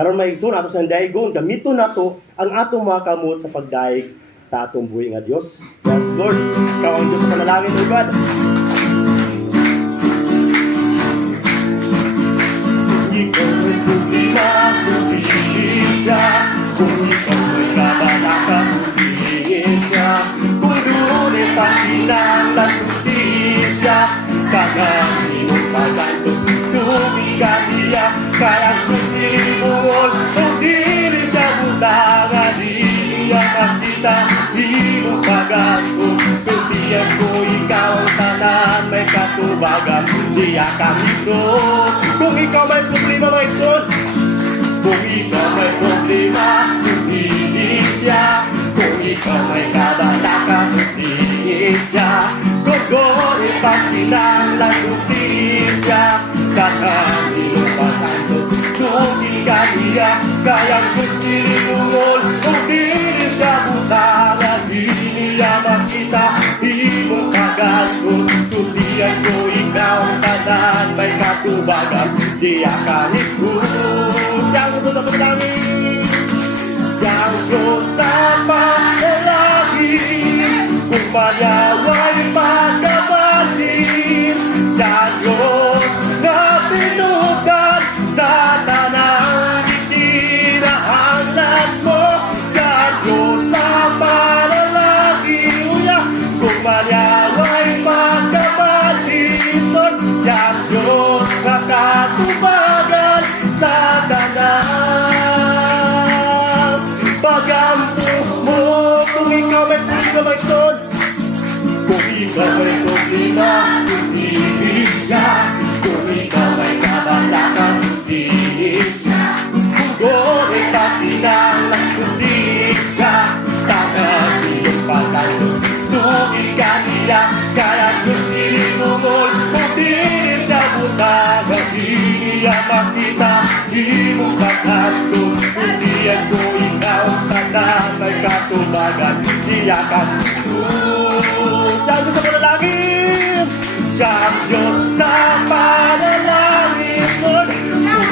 Karon may igsoon ato sa daygon, gamiton nato ang atong mga kamot sa pagdaig sa atong buhi nga Dios. Yes, Lord. Ikaw ang Diyos sa panalangin, O God. Ikaw ay problema, sulihin siya. Kung ikaw ay kabalaka, sulihin siya. Kung lunes ang kinanglan, sulihin siya. Kagamin ang pagkanto, sumikat niya. Kaya susilibungon, kung dili siya butangan, niya makita, di mo pagkanto. Kung diyan ko ikaw ang tanan, may katubagan, di akang ito. Kung ikaw may problema, may sos. Kung ikaw may problema, sulihin siya. Kung ikaw may kabalaka, sulihin siya. Kung go'y pagkinanglan, sulihin siya. Kakamin ang pagkanto, sumikat niya. Kayang susilibungon, kung dili siya butangan, di niya makita, di mo pagkanto. Sulihan ko ikaw ang tanan, may katubagan, di akang ito. Yang gusto na pagdangin, yang gusto pa lalaki, kung panyaway pagkabatin, yang gusto na pinukan sa tanang itinahanap mo, yang gusto pa lalaki, kung panyaway pagkabatin, yang gusto na katubagan sa tanang pagampo mo. Kung ikaw may problema, may son. Kung ikaw may problema, sulihin siya. Kung ikaw may kabalaka, sulihin siya. Kung go'y pakinanglan, sulihin siya. Tanang iyong pagkanto, sumikat niya. Kaya susilibungon, kung dili siya butangan, di niya makita, di mo pagkanto. Kung diyan ko ikaw ang tanan, may katubagan, di akang ito. Siyang Diyos sa panalangin, siyang Diyos sa panalangin, Lord. Kung